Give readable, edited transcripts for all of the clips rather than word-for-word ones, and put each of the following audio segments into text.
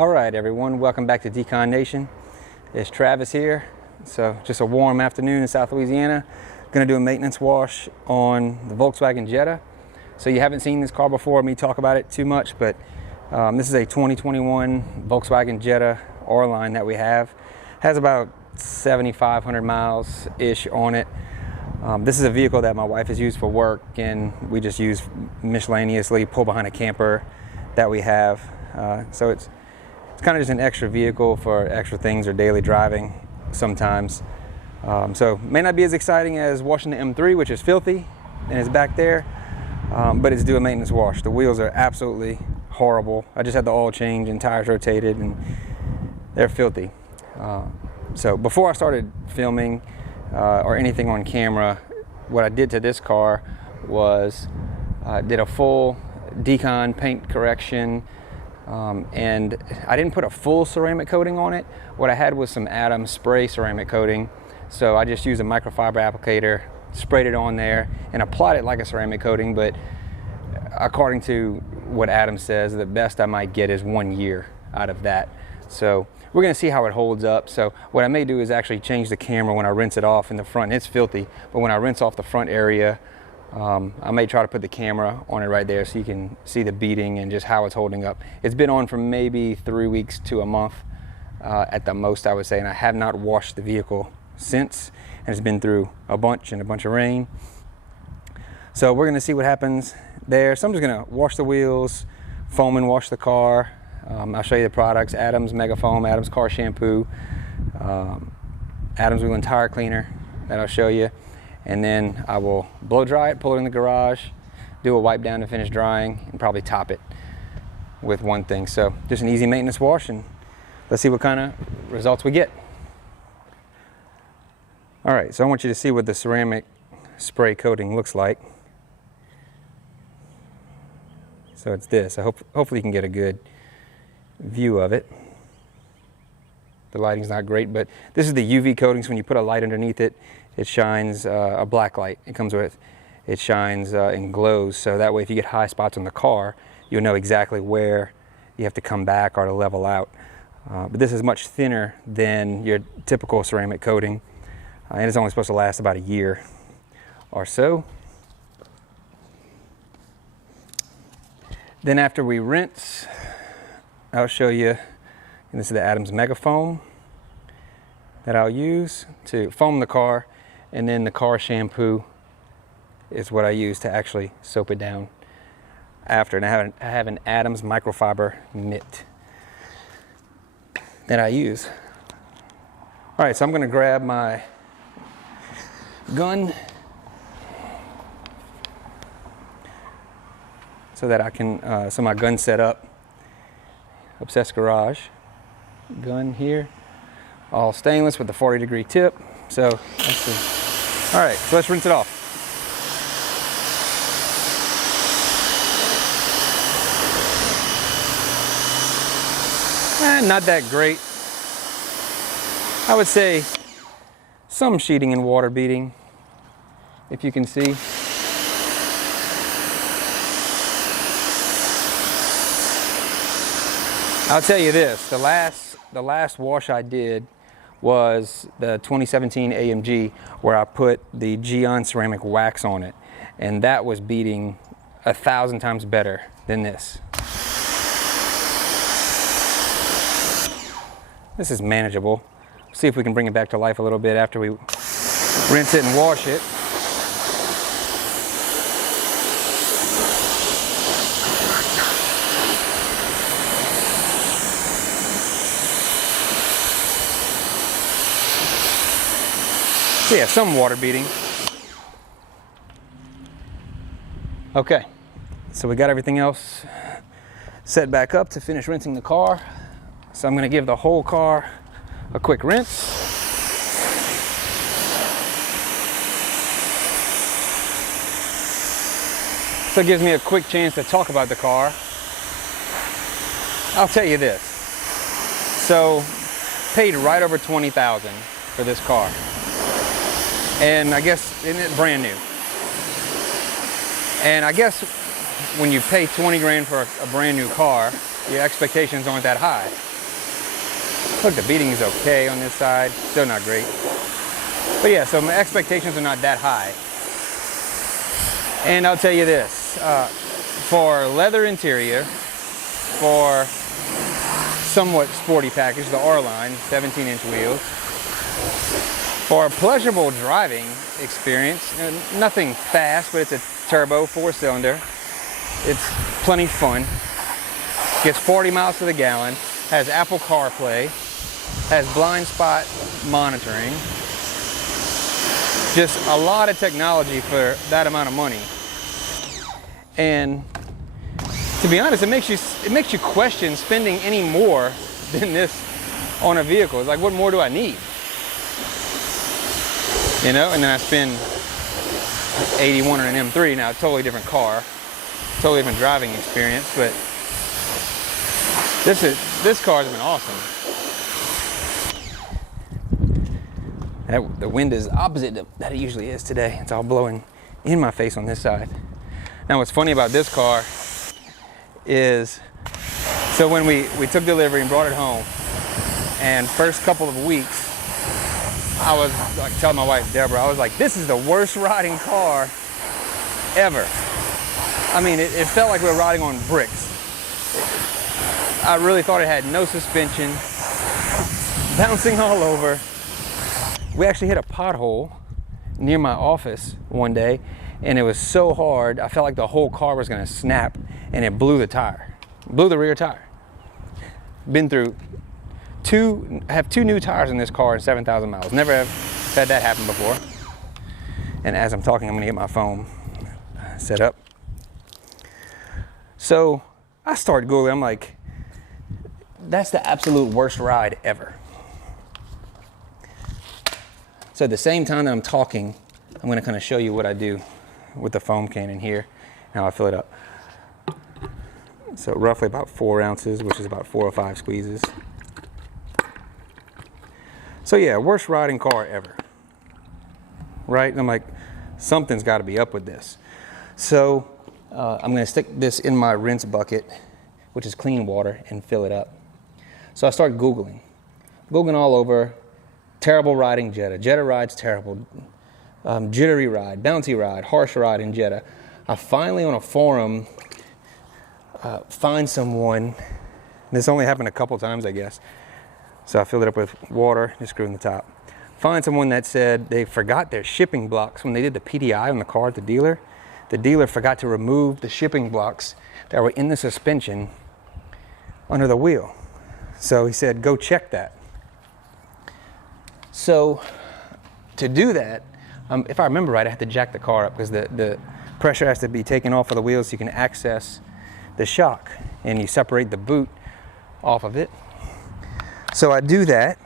All right, everyone, welcome back to Decon Nation. It's Travis here. So just a warm afternoon in South Louisiana. Gonna do a maintenance wash on the Volkswagen Jetta. So you haven't seen this car before, me talk about it too much, but this is a 2021 Volkswagen Jetta R-Line that we have. Has about 7,500 miles-ish on it. This is a vehicle that my wife has used for work, and we just use miscellaneously, pull behind a camper that we have. So it's kind of just an extra vehicle for extra things or daily driving sometimes. So may not be as exciting as washing the M3, which is filthy and it's back there, but it's due a maintenance wash. The wheels are absolutely horrible. I just had the oil change and tires rotated and they're filthy. So before I started filming or anything on camera, what I did to this car was did a full decon paint correction. And I didn't put a full ceramic coating on it. What I had was some Adams spray ceramic coating. So I just used a microfiber applicator, sprayed it on there, and applied it like a ceramic coating. But according to what Adams says, the best I might get is 1 year out of that. So we're gonna see how it holds up. So what I may do is actually change the camera when I rinse it off in the front. It's filthy, but when I rinse off the front area, I may try to put the camera on it right there so you can see the beading and just how it's holding up. It's been on for maybe 3 weeks to a month at the most, I would say, and I have not washed the vehicle since, and it's been through a bunch of rain. So we're gonna see what happens there. So I'm just gonna wash the wheels, foam and wash the car. I'll show you the products: Adams Mega Foam, Adams Car Shampoo, Adams Wheel and Tire Cleaner that I'll show you. And then I will blow dry it, pull it in the garage, do a wipe down to finish drying, and probably top it with one thing. So just an easy maintenance wash, and let's see what kind of results we get. All right, so I want you to see what the ceramic spray coating looks like. So it's this. Hopefully you can get a good view of it. The lighting's not great, but this is the UV coatings. When you put a light underneath it, it shines a black light. It comes with, it shines and glows. So that way, if you get high spots on the car, you'll know exactly where you have to come back or to level out. But this is much thinner than your typical ceramic coating. And it's only supposed to last about a year or so. Then after we rinse, I'll show you, and this is the Adams Mega Foam that I'll use to foam the car, and then the car shampoo is what I use to actually soap it down after. And I have an Adams microfiber mitt that I use. All right, so I'm gonna grab my gun so that I can, so my gun's set up. Obsessed Garage gun here, all stainless with the 40-degree tip. So let's see. All right, so let's rinse it off. Not that great. I would say some sheeting and water beading, if you can see. I'll tell you this, the last wash I did was the 2017 AMG, where I put the Geon ceramic wax on it, and that was beating 1,000 times better than this. This is manageable. See if we can bring it back to life a little bit after we rinse it and wash it. So yeah, some water beading. Okay, so we got everything else set back up to finish rinsing the car. So I'm gonna give the whole car a quick rinse. So it gives me a quick chance to talk about the car. I'll tell you this. So paid right over $20,000 for this car. And I guess, isn't it brand new? And I guess when you pay 20 grand for a brand new car, your expectations aren't that high. Look, the beating is okay on this side, still not great. But yeah, so my expectations are not that high. And I'll tell you this, for leather interior, for somewhat sporty package, the R-Line, 17-inch wheels, for a pleasurable driving experience, nothing fast, but it's a turbo 4-cylinder. It's plenty fun. Gets 40 miles to the gallon, has Apple CarPlay, has blind spot monitoring. Just a lot of technology for that amount of money. And to be honest, it makes you question spending any more than this on a vehicle. It's like, what more do I need? You know, and then I spend 81 on an M3. Now, totally different car, totally different driving experience, but this car's been awesome. The wind is opposite that it usually is today. It's all blowing in my face on this side. Now, what's funny about this car is, so when we took delivery and brought it home, and first couple of weeks, I was like telling my wife, Deborah, I was like, this is the worst riding car ever. I mean, it felt like we were riding on bricks. I really thought it had no suspension, bouncing all over. We actually hit a pothole near my office one day, and it was so hard, I felt like the whole car was gonna snap, and it blew the tire, blew the rear tire. Been through I have 2 new tires in this car in 7,000 miles. Never have had that happen before. And as I'm talking, I'm gonna get my phone set up. So I started Googling, I'm like, that's the absolute worst ride ever. So at the same time that I'm talking, I'm gonna kind of show you what I do with the foam cannon here. Now I fill it up. So roughly about 4 ounces, which is about 4 or 5 squeezes. So yeah, worst riding car ever, right? And I'm like, something's gotta be up with this. So I'm gonna stick this in my rinse bucket, which is clean water, and fill it up. So I start Googling all over, terrible riding Jetta. Jetta ride's terrible. Jittery ride, bouncy ride, harsh ride in Jetta. I finally on a forum find someone, this only happened a couple times I guess, so I filled it up with water, just screw in the top. Find someone that said they forgot their shipping blocks when they did the PDI on the car at the dealer. The dealer forgot to remove the shipping blocks that were in the suspension under the wheel. So he said, go check that. So to do that, if I remember right, I had to jack the car up because the pressure has to be taken off of the wheels so you can access the shock, and you separate the boot off of it. So I do that.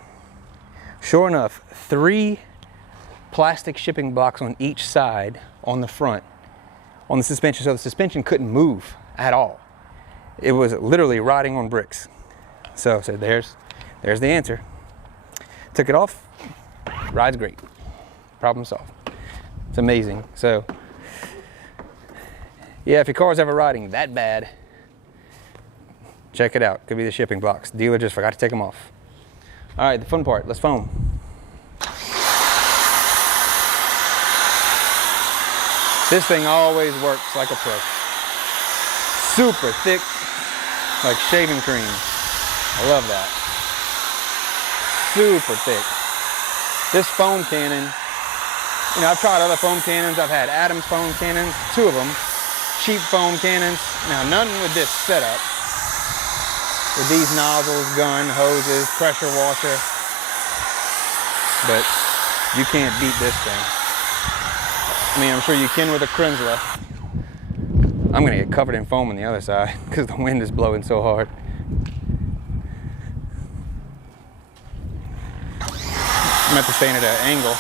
Sure enough, 3 plastic shipping blocks on each side on the front on the suspension, so the suspension couldn't move at all. It was literally riding on bricks. So I said, there's the answer. Took it off, rides great. Problem solved. It's amazing. So yeah, if your car's ever riding that bad, check it out. Could be the shipping blocks. Dealer just forgot to take them off. All right, the fun part, let's foam. This thing always works like a pro. Super thick, like shaving cream. I love that. Super thick. This foam cannon, you know, I've tried other foam cannons. I've had Adams foam cannons, 2 of them, cheap foam cannons. Now, none with this setup. With these nozzles, gun, hoses, pressure washer. But you can't beat this thing. I mean, I'm sure you can with a Crenzla. I'm gonna get covered in foam on the other side because the wind is blowing so hard. I'm gonna have to stay at an angle.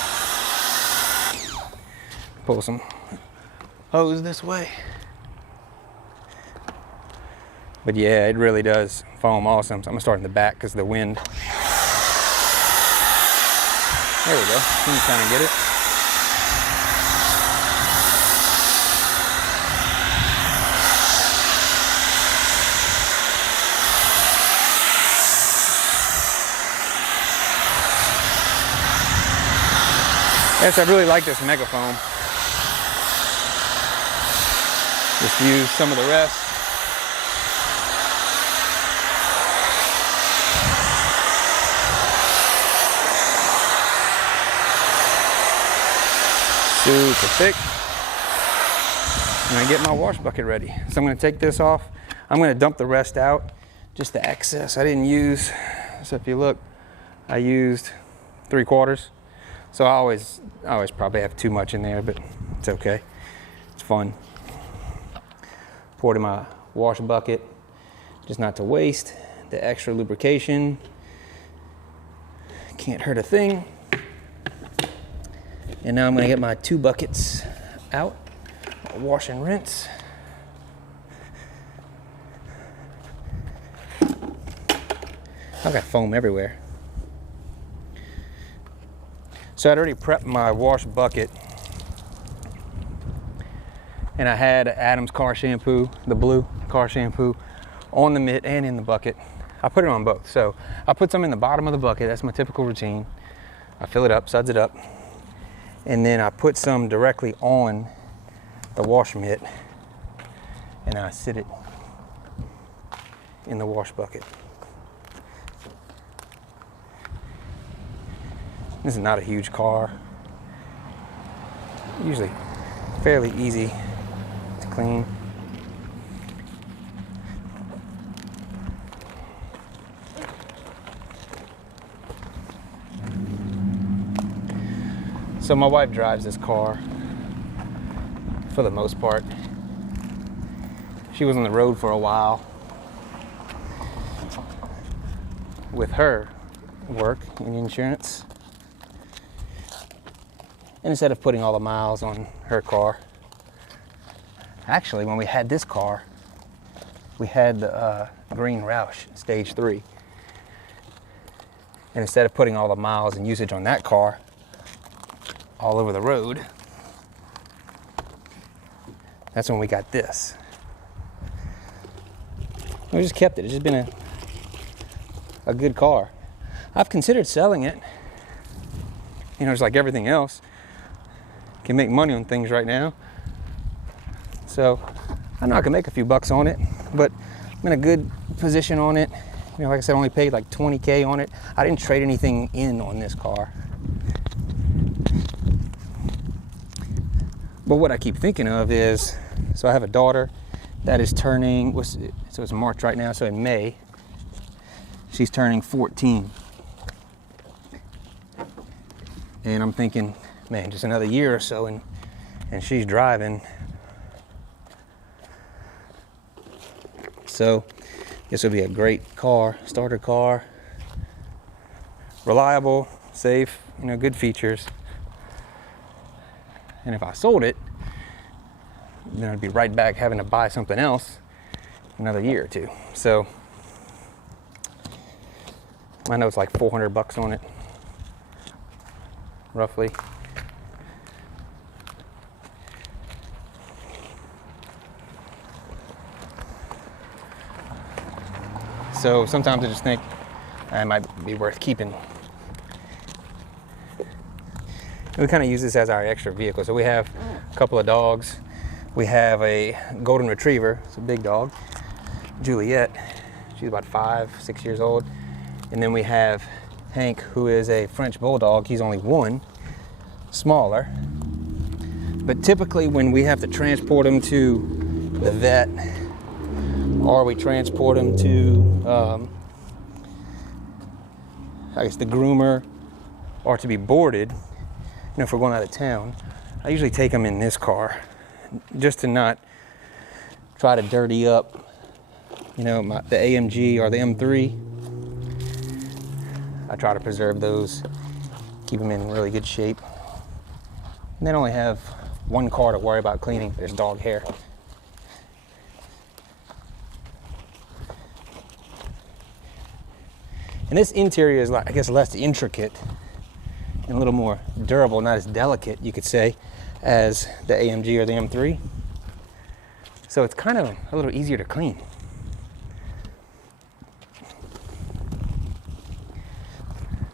Pull some hose this way. But yeah, it really does foam awesome. So I'm gonna start in the back because of the wind. There we go. You can kind of get it. Yes, I really like this megafoam. Just use some of the rest. Super thick. And I get my wash bucket ready. So I'm going to take this off. I'm going to dump the rest out, just the excess I didn't use. So if you look, I used 3/4. So I always probably have too much in there, but it's okay. It's fun. Pour it in my wash bucket, just not to waste the extra lubrication. Can't hurt a thing. And now I'm gonna get my 2 buckets out, wash and rinse. I've got foam everywhere. So I'd already prepped my wash bucket, and I had Adam's car shampoo, the blue car shampoo, on the mitt and in the bucket. I put it on both. So I put some in the bottom of the bucket. That's my typical routine. I fill it up, suds it up, and then I put some directly on the wash mitt, and then I sit it in the wash bucket. This is not a huge car. Usually fairly easy to clean. So my wife drives this car for the most part. She was on the road for a while with her work and insurance. And instead of putting all the miles on her car, actually when we had this car, we had the green Roush stage 3. And instead of putting all the miles and usage on that car all over the road, that's when we got this. We just kept it. It's just been a good car. I've considered selling it. You know, it's like everything else. Can make money on things right now. So I know I can make a few bucks on it, but I'm in a good position on it. You know, like I said, I only paid like $20K on it. I didn't trade anything in on this car. But what I keep thinking of is, so I have a daughter that is turning, so it's March right now, so in May, she's turning 14. And I'm thinking, man, just another year or so and she's driving. So this would be a great car, starter car. Reliable, safe, you know, good features. And if I sold it, then I'd be right back having to buy something else another year or two. So I know it's like $400 on it, roughly. So sometimes I just think it might be worth keeping. We kind of use this as our extra vehicle. So we have a couple of dogs. We have a golden retriever. It's a big dog, Juliet. She's about 5-6 years old. And then we have Hank, who is a French bulldog. He's only 1, smaller. But typically when we have to transport him to the vet, or we transport him to, I guess, the groomer, or to be boarded, you know, if we're going out of town, I usually take them in this car, just to not try to dirty up, you know, the AMG or the M3. I try to preserve those, keep them in really good shape. And then only have one car to worry about cleaning. There's dog hair. And this interior is, like, I guess, less intricate and a little more durable, not as delicate, you could say, as the AMG or the M3. So it's kind of a little easier to clean.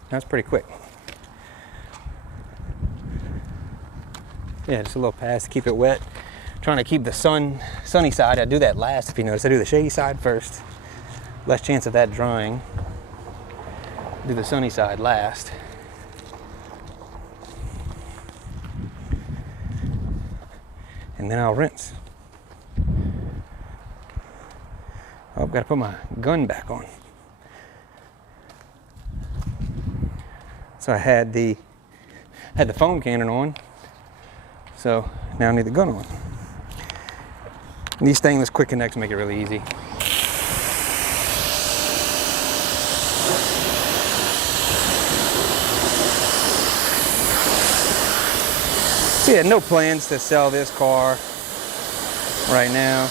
That's pretty quick. Yeah, just a little pass to keep it wet. Trying to keep the sunny side. I do that last, if you notice. I do the shady side first. Less chance of that drying. Do the sunny side last. And then I'll rinse. Oh, I've got to put my gun back on. So I had the foam cannon on. So now I need the gun on. And these stainless quick connects make it really easy. So yeah, no plans to sell this car right now.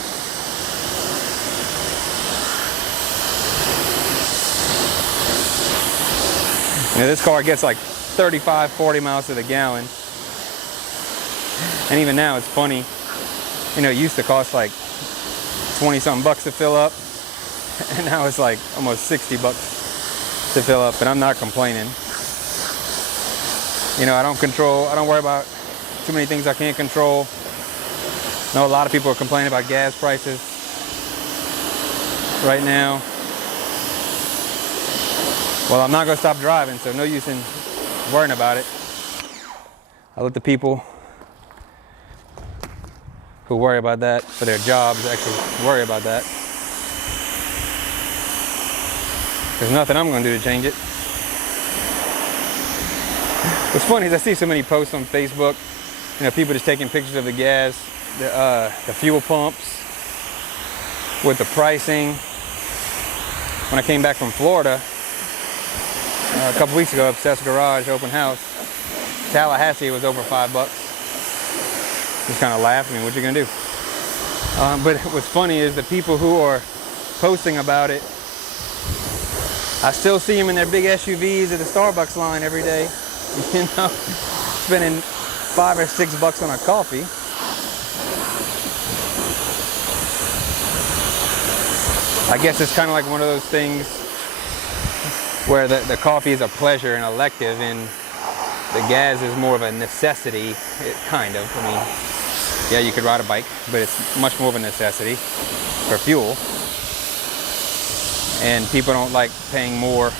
You know, this car gets like 35, 40 miles to the gallon. And even now it's funny. You know, it used to cost like 20 something bucks to fill up. And now it's like almost 60 bucks to fill up, and I'm not complaining. You know, I don't worry about too many things I can't control. I know a lot of people are complaining about gas prices right now. Well, I'm not gonna stop driving, so no use in worrying about it. I let the people who worry about that for their jobs actually worry about that. There's nothing I'm gonna do to change it. What's funny is I see so many posts on Facebook, you know, people just taking pictures of the gas, the fuel pumps with the pricing. When I came back from Florida a couple weeks ago, Obsessed Garage open house, Tallahassee was over $5. Just kind of laughed at me, what you gonna do? But what's funny is the people who are posting about it, I still see them in their big SUVs at the Starbucks line every day, you know, spending $5 or $6 on a coffee. I guess it's kind of like one of those things where the coffee is a pleasure and elective, and the gas is more of a necessity, kind of. I mean, yeah, you could ride a bike, but it's much more of a necessity for fuel. And people don't like paying more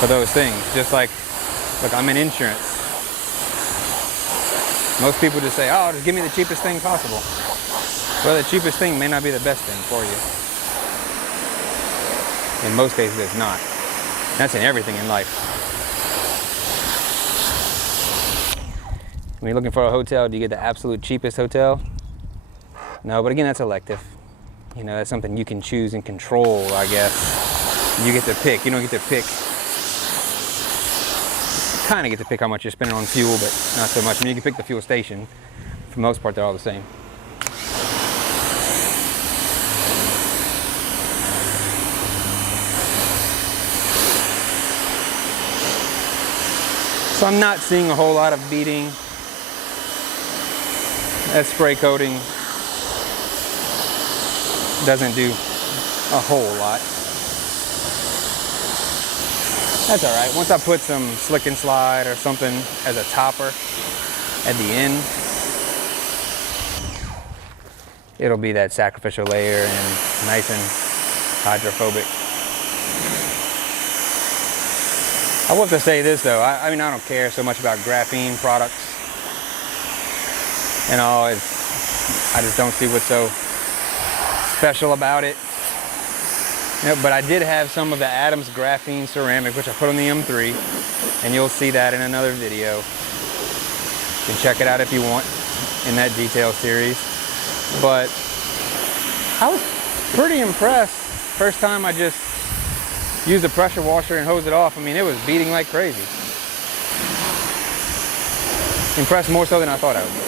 for those things. Just like, look, I'm in insurance. Most people just say, oh, just give me the cheapest thing possible. Well, the cheapest thing may not be the best thing for you. In most cases, it's not. That's in everything in life. When you're looking for a hotel, do you get the absolute cheapest hotel? No, but again, that's elective. You know, that's something you can choose and control, I guess. You get to pick. You don't get to pick. You kind of get to pick how much you're spending on fuel, but not so much. I mean, you can pick the fuel station. For the most part, they're all the same. So I'm not seeing a whole lot of beating. That spray coating doesn't do a whole lot. That's all right. Once I put some slick and slide or something as a topper at the end, it'll be that sacrificial layer and nice and hydrophobic. I will have to say this though, I mean, I don't care so much about graphene products and all. I just don't see what's so special about it. You know, but I did have some of the Adams graphene ceramic, which I put on the M3, and you'll see that in another video. You can check it out if you want in that detail series. But I was pretty impressed. First time I just used a pressure washer and hose it off. I mean, it was beating like crazy. Impressed more so than I thought I would be.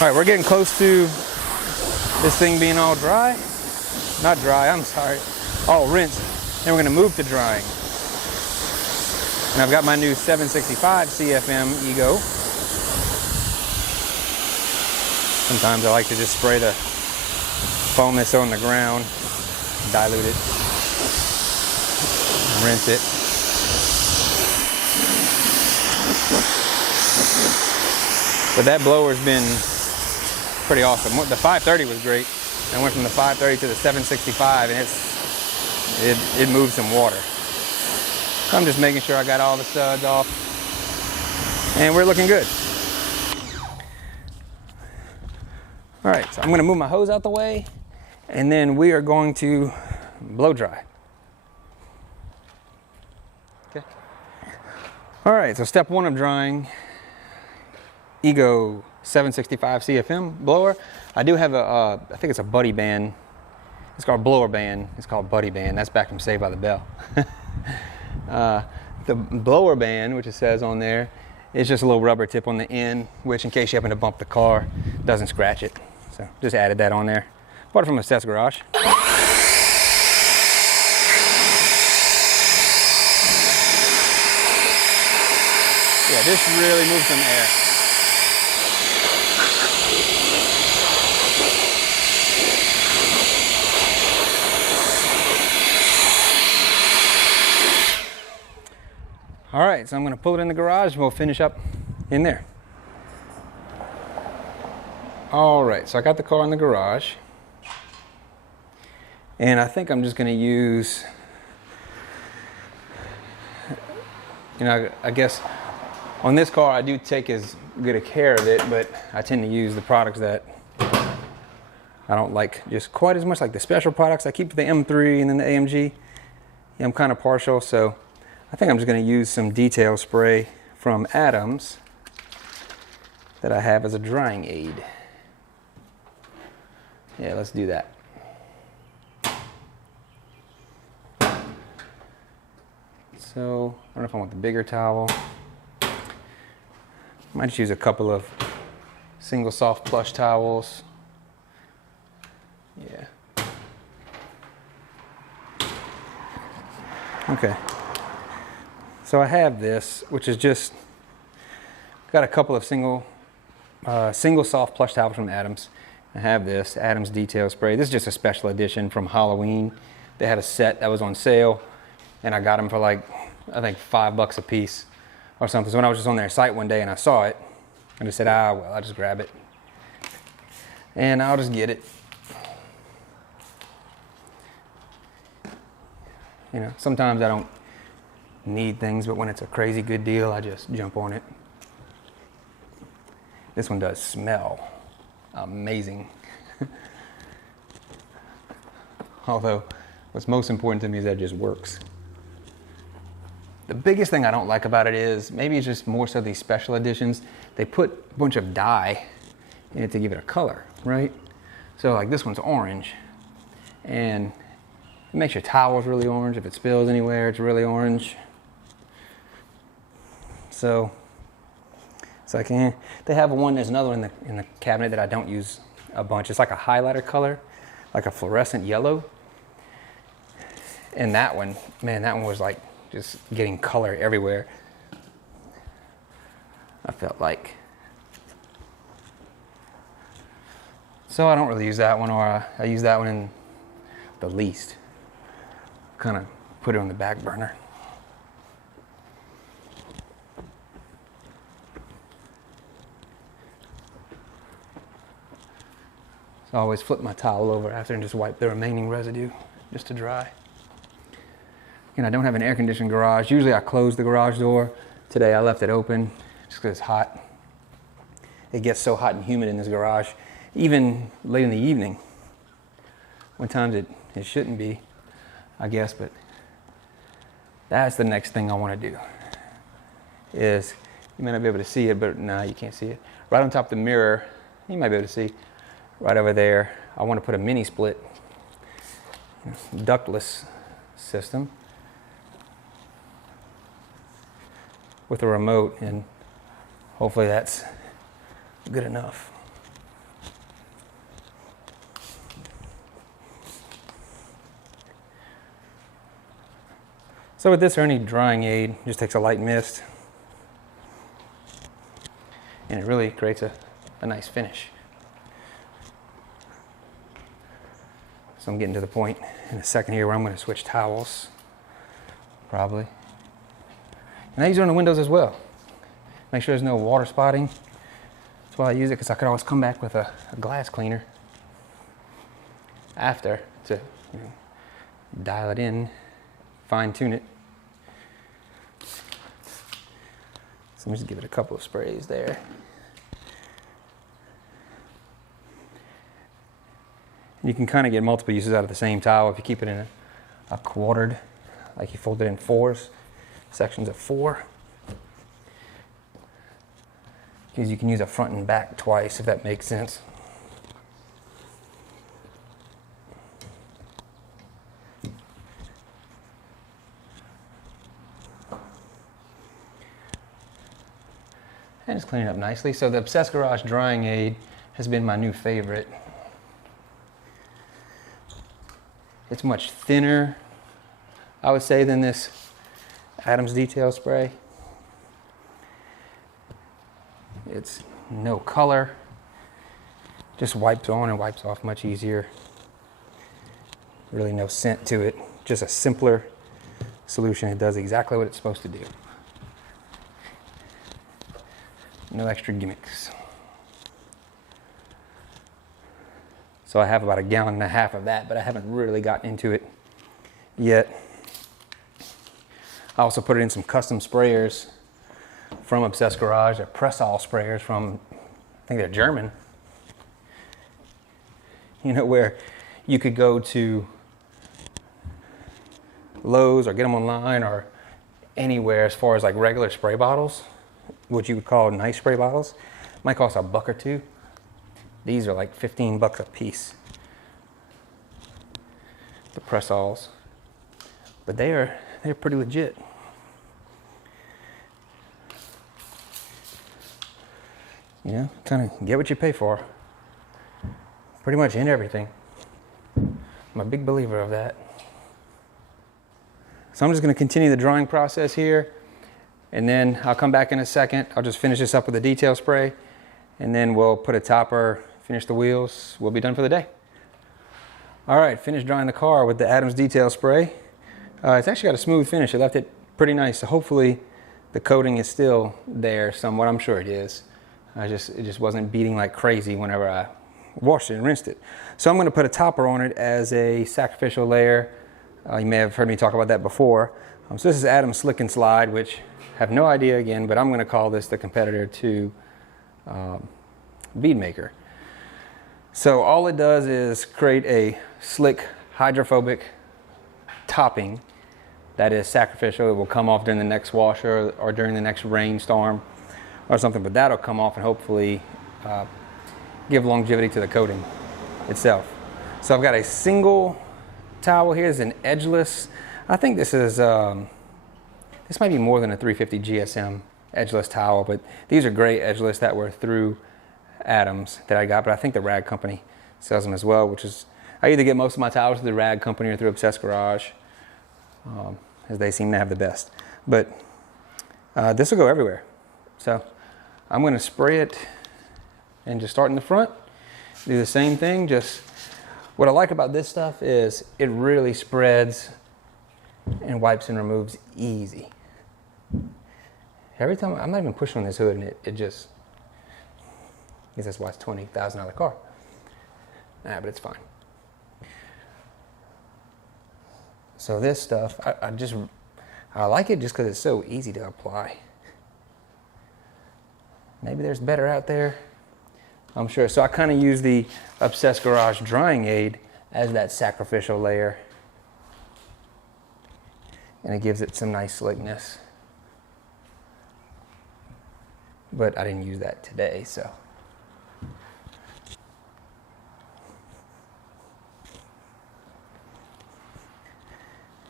All right, we're getting close to this thing being all dry. Not dry, I'm sorry. All rinsed. Then we're gonna move to drying. And I've got my new 765 CFM Ego. Sometimes I like to just spray the foam that's on the ground, dilute it, rinse it. But that blower's been pretty awesome. The 530 was great. I went from the 530 to the 765, and it moves some water. So I'm just making sure I got all the studs off, and we're looking good. All right, so I'm gonna move my hose out the way, and then we are going to blow dry. Okay. All right, so step one of drying, Ego 765 CFM blower. I do have I think it's a Buddy band. It's called blower band. It's called Buddy band. That's back from Saved by the Bell. The blower band, which it says on there, is just a little rubber tip on the end, which in case you happen to bump the car, doesn't scratch it. So just added that on there. Bought it from a Seth's garage. Yeah, this really moves some air. All right, so I'm gonna pull it in the garage and we'll finish up in there. All right, so I got the car in the garage. And I think I'm just gonna use, I guess on this car I do take as good a care of it, but I tend to use the products that I don't like just quite as much, like the special products. I keep the M3 and then the AMG. Yeah, I'm kind of partial, so I think I'm just going to use some detail spray from Adams that I have as a drying aid. Yeah, let's do that. So, I don't know if I want the bigger towel. Might just use a couple of single soft plush towels. Yeah. Okay. So I have this, which is just got a couple of single soft plush towels from Adams. I have this Adams detail spray. This is just a special edition from Halloween. They had a set that was on sale, and I got them for like, I think $5 a piece or something. So when I was just on their site one day and I saw it, I just said, well, I'll just grab it and I'll just get it. Sometimes I don't need things, but when it's a crazy good deal, I just jump on it. This one does smell amazing. Although, what's most important to me is that it just works. The biggest thing I don't like about it is, maybe it's just more so these special editions, they put a bunch of dye in it to give it a color, right? So like this one's orange, and it makes your towels really orange. If it spills anywhere, it's really orange. So I can. They have one. There's another one in the cabinet that I don't use a bunch. It's like a highlighter color, like a fluorescent yellow. And that one, man, that one was like just getting color everywhere. I felt like. So I don't really use that one, or I use that one in the least. Kind of put it on the back burner. So I always flip my towel over after and just wipe the remaining residue just to dry. And I don't have an air-conditioned garage. Usually I close the garage door. Today I left it open just because it's hot. It gets so hot and humid in this garage, even late in the evening. When times it shouldn't be, I guess, but that's the next thing I want to do. Is, you may not be able to see it, but no, you can't see it. Right on top of the mirror, you might be able to see, right over there, I want to put a mini split, ductless system with a remote, and hopefully that's good enough. So with this or any drying aid, just takes a light mist, and it really creates a nice finish. So I'm getting to the point in a second here where I'm going to switch towels, probably. And I use it on the windows as well. Make sure there's no water spotting That's why I use it, because I could always come back with a glass cleaner after to dial it in, fine tune it. So let me just give it a couple of sprays there. And you can kind of get multiple uses out of the same towel if you keep it in a quartered, like you fold it in fours, sections of 4. Because you can use a front and back twice, if that makes sense. And it's cleaning up nicely. So the Obsessed Garage drying aid has been my new favorite. It's much thinner, I would say, than this Adams Detail Spray. It's no color, just wipes on and wipes off much easier. Really no scent to it, just a simpler solution. It does exactly what it's supposed to do. No extra gimmicks. So I have about 1.5 gallons of that, but I haven't really gotten into it yet. I also put it in some custom sprayers from Obsessed Garage. They're press-all sprayers from, I think they're German. You know, where you could go to Lowe's or get them online or anywhere as far as like regular spray bottles, what you would call nice spray bottles. Might cost $1 or $2. These are like 15 bucks a piece. The press-alls. But they're pretty legit. You know, kind of get what you pay for. Pretty much in everything. I'm a big believer of that. So I'm just going to continue the drying process here, and then I'll come back in a second. I'll just finish this up with a detail spray, and then we'll put a topper, finish the wheels. We'll be done for the day. All right, finished drying the car with the Adams Detail Spray. It's actually got a smooth finish. I left it pretty nice, so hopefully the coating is still there somewhat. I'm sure it is. It just wasn't beating like crazy whenever I washed it and rinsed it. So I'm going to put a topper on it as a sacrificial layer. You may have heard me talk about that before. So this is Adams Slick and Slide, which I have no idea again, but I'm going to call this the competitor to Bead Maker. So all it does is create a slick hydrophobic topping that is sacrificial. It will come off during the next wash or during the next rainstorm or something, but that'll come off and hopefully give longevity to the coating itself. So I've got a single towel here. It's an edgeless. I think this is this might be more than a 350 GSM edgeless towel, but these are great edgeless that were through Adams that I got, but I think the Rag Company sells them as well, which is, I either get most of my towels through the Rag Company or through Obsessed Garage, as they seem to have the best. But this will go everywhere. So I'm going to spray it and just start in the front. Do the same thing. Just what I like about this stuff is it really spreads and wipes and removes easy. Every time, I'm not even pushing on this hood, and it just, I guess that's why it's a $20,000 car. Nah, but it's fine. So this stuff, I like it just because it's so easy to apply. Maybe there's better out there, I'm sure. So I kind of use the Obsessed Garage drying aid as that sacrificial layer, and it gives it some nice slickness. But I didn't use that today, so.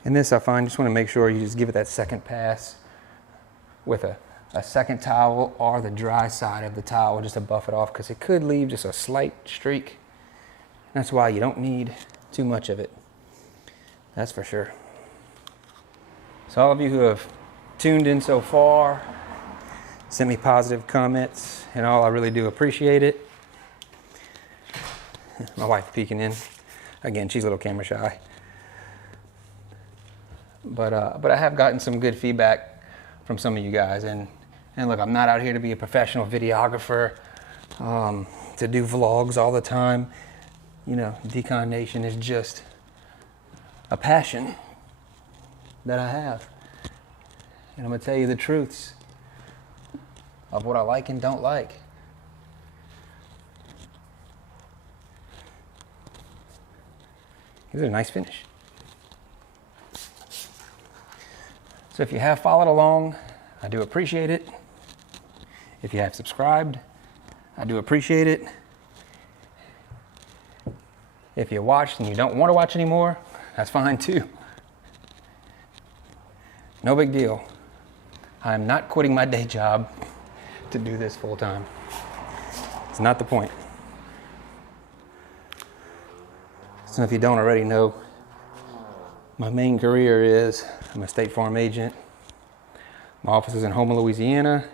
And this I find, just want to make sure you just give it that second pass with a second towel or the dry side of the towel just to buff it off, because it could leave just a slight streak. That's why you don't need too much of it. That's for sure. So all of you who have tuned in so far, sent me positive comments and all, I really do appreciate it. My wife peeking in. Again, she's a little camera shy. But I have gotten some good feedback from some of you guys, and look, I'm not out here to be a professional videographer to do vlogs all the time. You know, Decon Nation is just a passion that I have. And I'm gonna tell you the truths of what I like and don't like. Here's a nice finish. So if you have followed along, I do appreciate it. If you have subscribed, I do appreciate it. If you watched and you don't want to watch anymore, that's fine too. No big deal. I'm not quitting my day job to do this full time. It's not the point. So if you don't already know, my main career is I'm a State Farm agent. My office is in Houma, Louisiana.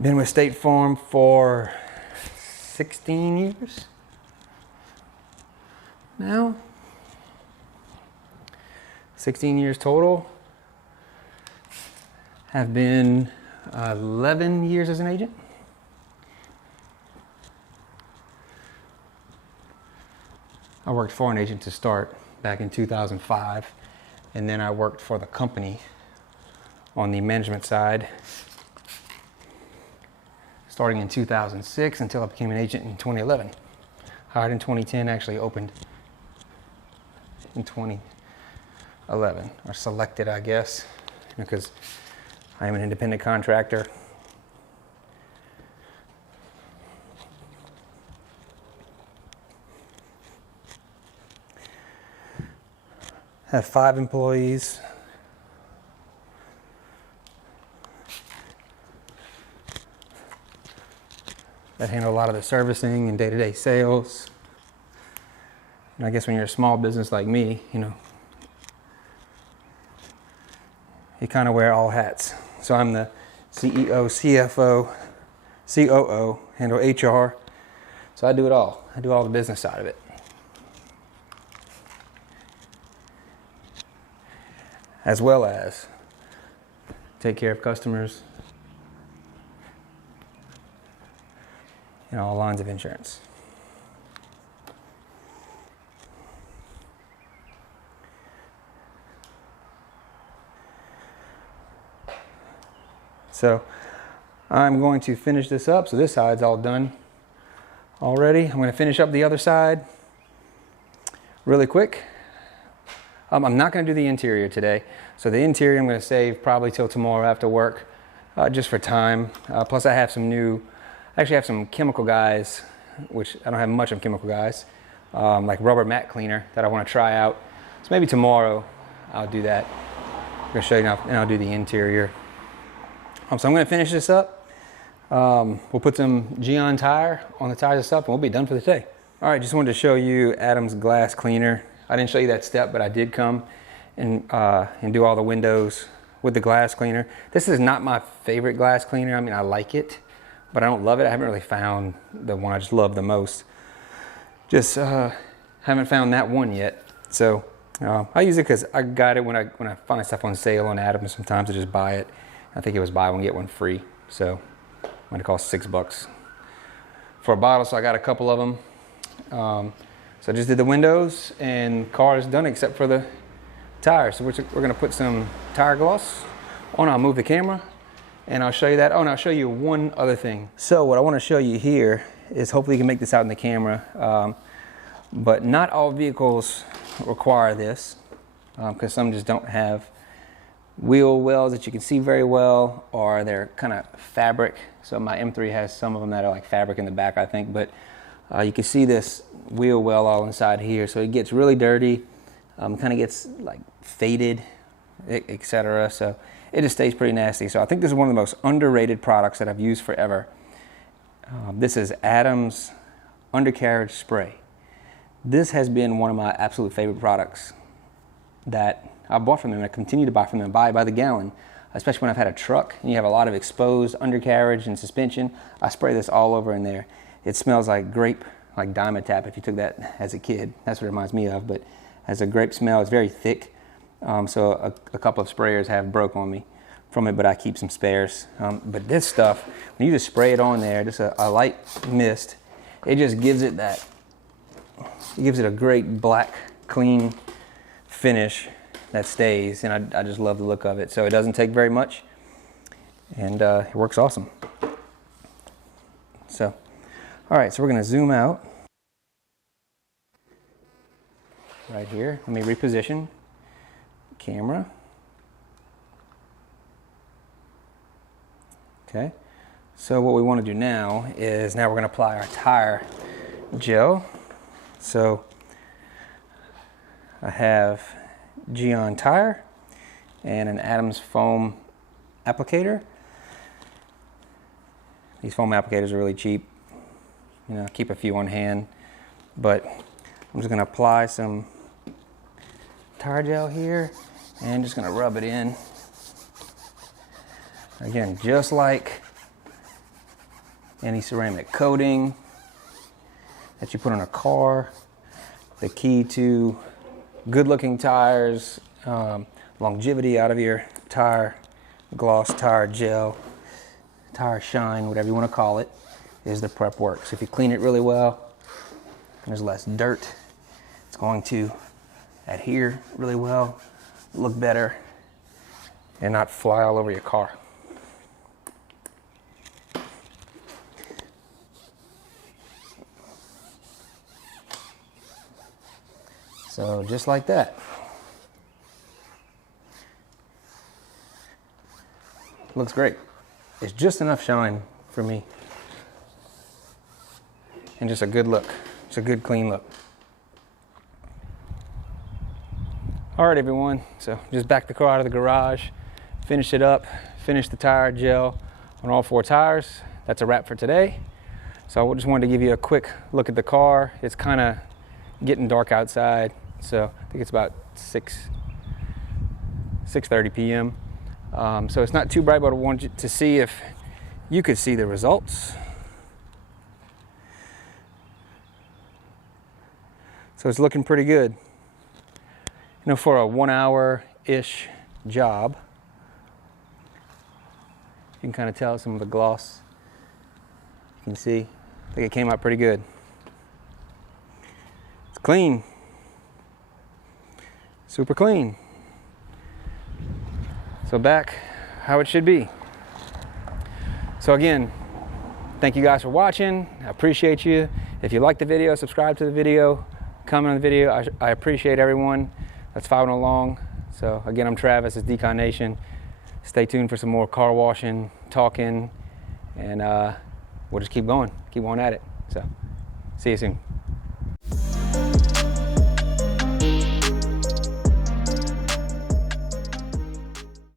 Been with State Farm for 16 years now. 16 years total. Have been 11 years as an agent. I worked for an agent to start back in 2005, and then I worked for the company on the management side starting in 2006 until I became an agent in 2011. Hired in 2010, actually opened in 2011, or selected, I guess, because I am an independent contractor. Have 5 employees. That handle a lot of the servicing and day-to-day sales. And I guess when you're a small business like me, you know, you kind of wear all hats. So I'm the CEO, CFO, COO, handle HR. So I do it all. I do all the business side of it. As well as take care of customers in all lines of insurance. So I'm going to finish this up. So this side's all done already. I'm going to finish up the other side really quick. I'm not going to do the interior today. So the interior I'm going to save probably till tomorrow after work, just for time. Plus I have some actually have some chemical guys, which I don't have much of chemical guys, like rubber mat cleaner that I want to try out. So maybe tomorrow I'll do that. I'm going to show you now, and I'll do the interior. So I'm going to finish this up. We'll put some Geon tire on the tires and stuff, and we'll be done for the day. All right, just wanted to show you Adam's glass cleaner. I didn't show you that step, but I did come and do all the windows with the glass cleaner. This is not my favorite glass cleaner. I mean, I like it, but I don't love it. I haven't really found the one I just love the most. Just haven't found that one yet. So I use it because I got it when I find stuff on sale on Adam. Sometimes I just buy it. I think it was buy one get one free. So it cost $6 for a bottle. So I got a couple of them. So I just did the windows, and car is done except for the tires. So we're going to put some tire gloss on. I'll move the camera and I'll show you that. Oh, and I'll show you one other thing. So what I want to show you here is, hopefully you can make this out in the camera, but not all vehicles require this, because some just don't have wheel wells that you can see very well, or they're kind of fabric. So my M3 has some of them that are like fabric in the back, I think, but you can see this wheel well all inside here. So it gets really dirty, kind of gets like faded, etc. So it just stays pretty nasty. So I think this is one of the most underrated products that I've used forever. This is Adam's undercarriage spray. This has been one of my absolute favorite products that I bought from them, and I continue to buy from them, buy by the gallon, especially when I've had a truck and you have a lot of exposed undercarriage and suspension. I spray this all over in there. It smells like grape, like Diamond Tap if you took that as a kid. That's what it reminds me of, but has a grape smell. It's very thick. So a couple of sprayers have broke on me from it, but I keep some spares. But this stuff, when you just spray it on there, just a light mist, it just gives it that, it gives it a great black, clean finish that stays, and I just love the look of it. So it doesn't take very much, and it works awesome. So, all right, so we're gonna zoom out right here. Let me reposition camera. Okay, so what we want to do now is we're going to apply our tire gel. So I have Geon tire and an Adams foam applicator. These foam applicators are really cheap. You know, keep a few on hand, but I'm just going to apply some tire gel here and just going to rub it in. Again, just like any ceramic coating that you put on a car, the key to good looking tires, longevity out of your tire gloss, tire gel, tire shine, whatever you want to call it, is the prep work. So if you clean it really well, and there's less dirt, it's going to adhere really well, look better, and not fly all over your car. So just like that. Looks great. It's just enough shine for me. And just a good look. It's a good clean look. All right, everyone. So just backed the car out of the garage, finished it up, finished the tire gel on all 4 tires. That's a wrap for today. So I just wanted to give you a quick look at the car. It's kind of getting dark outside. So I think it's about 6:30 p.m. So it's not too bright, but I wanted you to see if you could see the results. So it's looking pretty good. You know, for a 1 hour-ish job, you can kind of tell some of the gloss. You can see, I think it came out pretty good. It's clean. Super clean. So back how it should be. So again, thank you guys for watching. I appreciate you. If you like the video, subscribe to the video, comment on the video. I appreciate everyone that's following along. So again, I'm Travis, it's Decon Nation. Stay tuned for some more car washing, talking, and we'll just keep going at it. So see you soon.